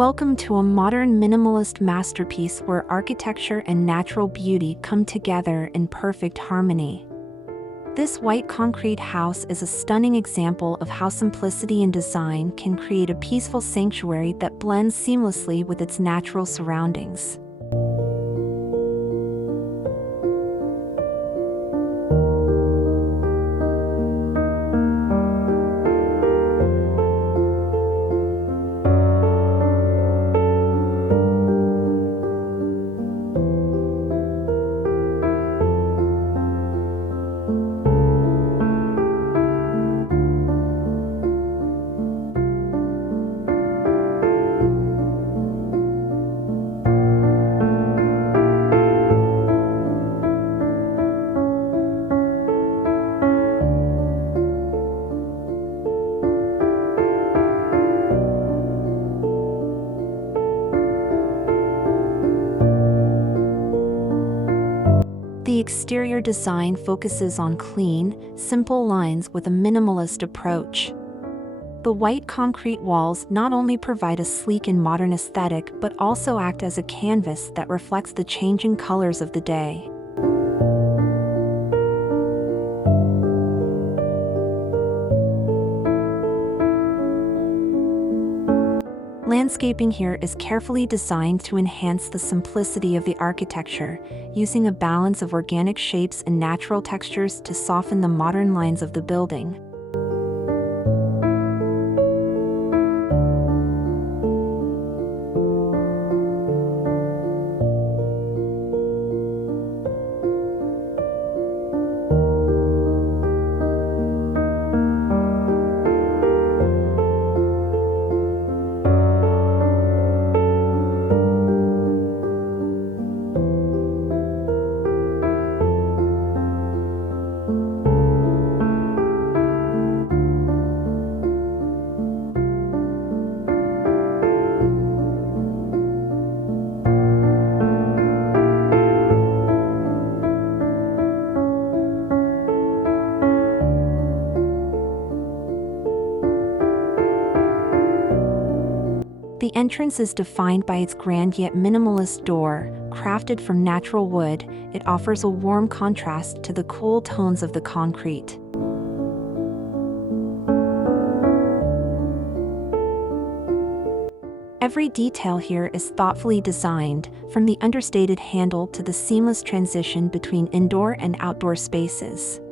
Welcome to a modern minimalist masterpiece where architecture and natural beauty come together in perfect harmony. This white concrete house is a stunning example of how simplicity in design can create a peaceful sanctuary that blends seamlessly with its natural surroundings. The exterior design focuses on clean, simple lines with a minimalist approach. The white concrete walls not only provide a sleek and modern aesthetic but also act as a canvas that reflects the changing colors of the day. Landscaping here is carefully designed to enhance the simplicity of the architecture, using a balance of organic shapes and natural textures to soften the modern lines of the building. The entrance is defined by its grand yet minimalist door. Crafted from natural wood, it offers a warm contrast to the cool tones of the concrete. Every detail here is thoughtfully designed, from the understated handle to the seamless transition between indoor and outdoor spaces.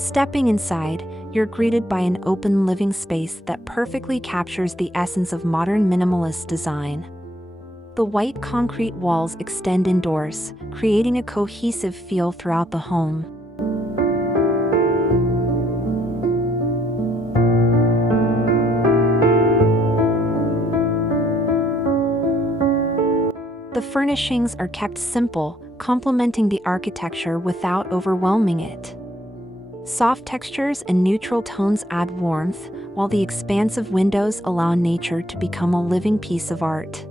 Stepping inside, you're greeted by an open living space that perfectly captures the essence of modern minimalist design. The white concrete walls extend indoors, creating a cohesive feel throughout the home. The furnishings are kept simple, complementing the architecture without overwhelming it. Soft textures and neutral tones add warmth, while the expansive windows allow nature to become a living piece of art.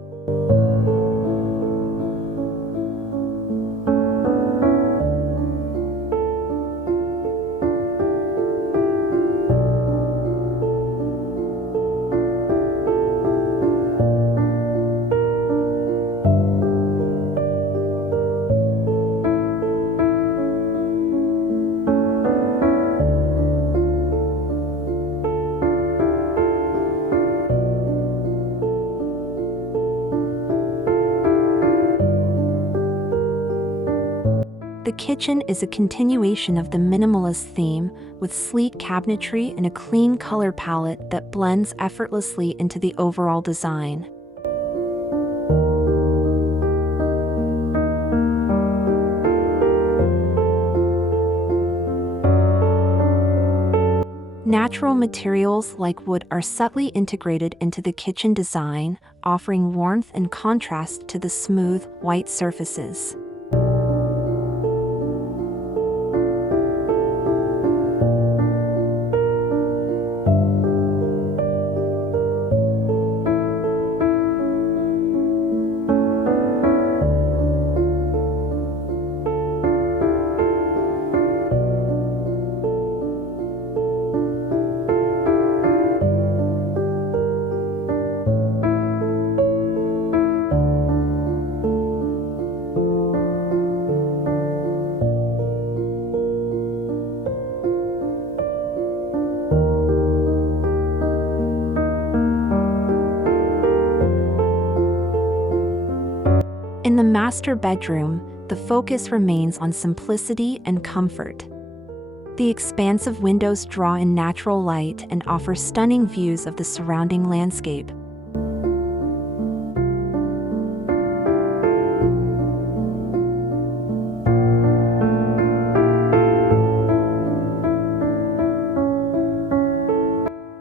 The kitchen is a continuation of the minimalist theme, with sleek cabinetry and a clean color palette that blends effortlessly into the overall design. Natural materials like wood are subtly integrated into the kitchen design, offering warmth and contrast to the smooth, white surfaces. In the master bedroom, the focus remains on simplicity and comfort. The expansive windows draw in natural light and offer stunning views of the surrounding landscape.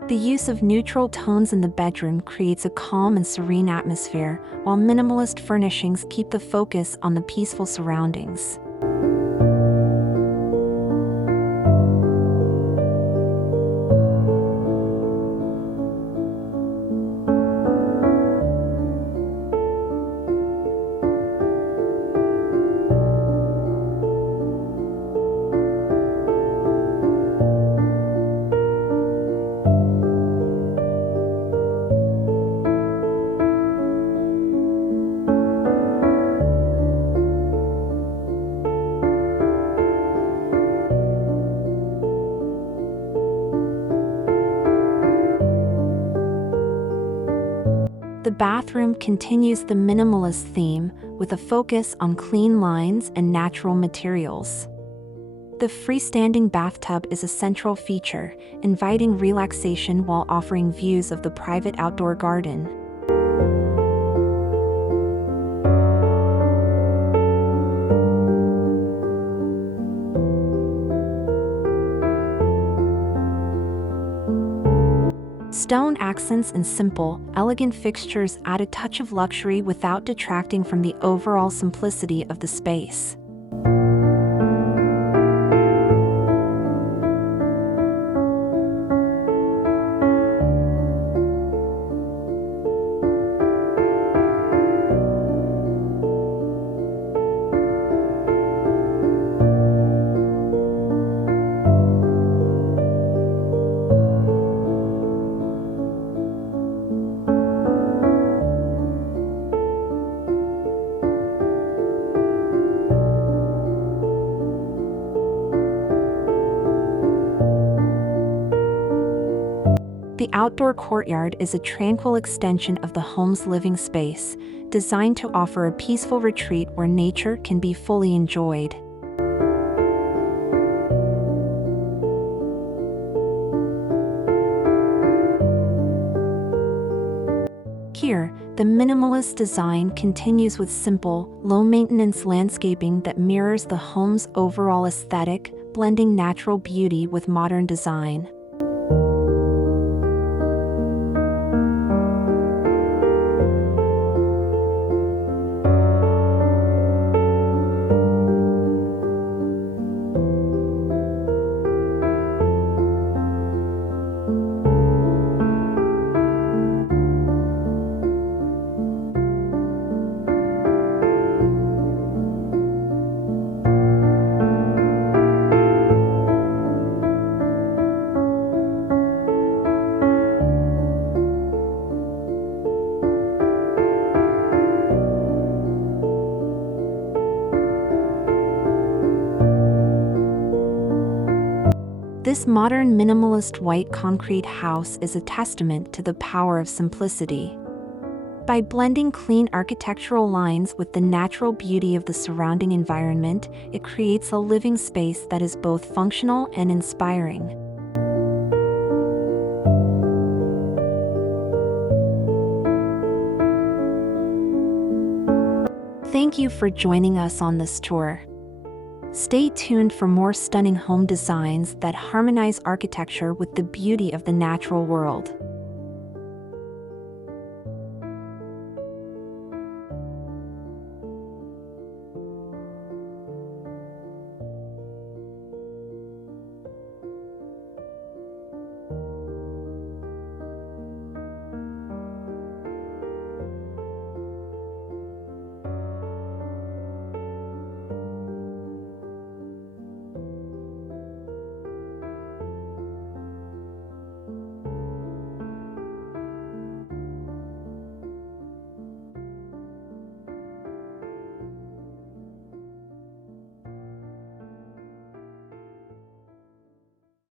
The use of neutral tones in the bedroom creates a calm and serene atmosphere, while minimalist furnishings keep the focus on the peaceful surroundings. The bathroom continues the minimalist theme with a focus on clean lines and natural materials. The freestanding bathtub is a central feature, inviting relaxation while offering views of the private outdoor garden. Stone accents and simple, elegant fixtures add a touch of luxury without detracting from the overall simplicity of the space. The outdoor courtyard is a tranquil extension of the home's living space, designed to offer a peaceful retreat where nature can be fully enjoyed. Here, the minimalist design continues with simple, low-maintenance landscaping that mirrors the home's overall aesthetic, blending natural beauty with modern design. This modern minimalist white concrete house is a testament to the power of simplicity. By blending clean architectural lines with the natural beauty of the surrounding environment, it creates a living space that is both functional and inspiring. Thank you for joining us on this tour. Stay tuned for more stunning home designs that harmonize architecture with the beauty of the natural world.